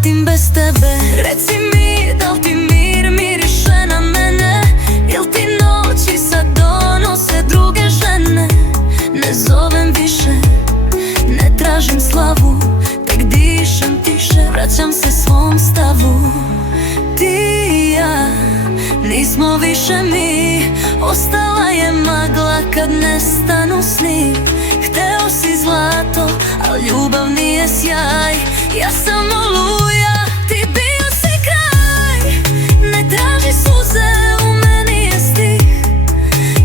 patim bez tebe. Reci mi, da li ti mir miriše na mene, il ti noći sad donose druge žene? Ne zovem više, ne tražim slavu, tek dišem tiše, vraćam se svom stavu. Ti i ja nismo više mi, ostala je magla kad nestanu sni. Hteo si zlato, al ljubav nije sjaj, ja sam oluja, ti bio si kraj. Ne traži suze, u meni je stih,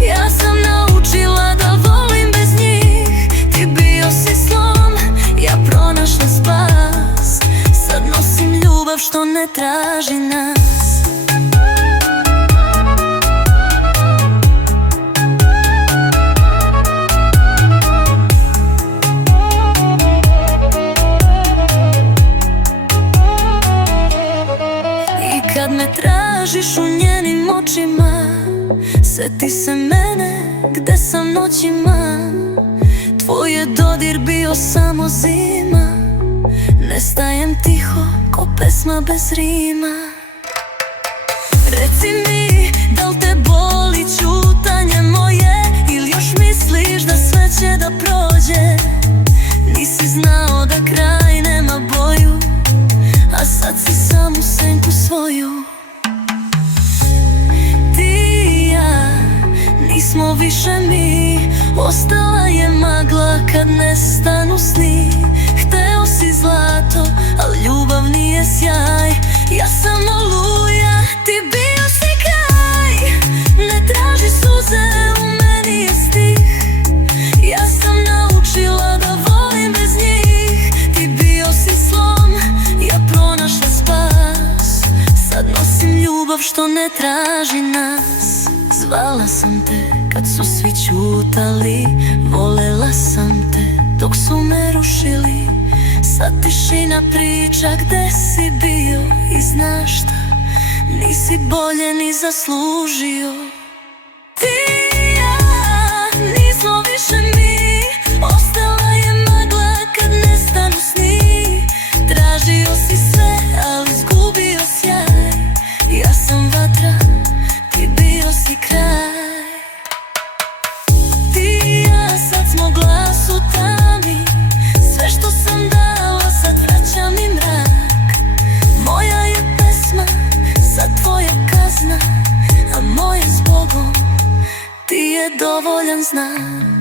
ja sam naučila da volim bez njih. Ti bio si slom, ja pronašla spas, sad nosim ljubav što ne traži nas. Kad me tražiš u njenim očima, seti se mene gde sam noćima. Tvoj je dodir bio samo zima, nestajem tiho ko pesma bez rima. Reci mi, da li te boli ćutanje moje, ili još misliš da sve će da prođe? Nisi znao da kraj nema boju, a sad si sam u senku svoju. Ti i ja nismo više mi, ostala je magla kad nestanu sni. Hteo si zlato, al ljubav nije sjaj, ja sam oluja, ti bio si kraj. Ne traži suze, u meni je stih, ja sam naučila da volim bez njih. Ti bio si slom, ja pronašla spas, sad nosim ljubav što ne traži nas. Zvala sam te kad su svi ćutali, volela sam te dok su me rušili. Sad tišina priča gde si bio i znaš šta, nisi bolje ni zaslužio. Ti i ja nismo više mi, ostala je magla kad nestanu sni. Tražio si sve, ali izgubio sjaj, ja sam vatra, ti bio si kraj. Ti i ja sad smo glas u tami, sve što sam dala sad vraća mi mrak. Moja je pesma, sad tvoja kazna, a moje s Bogom ti je dovoljan znak.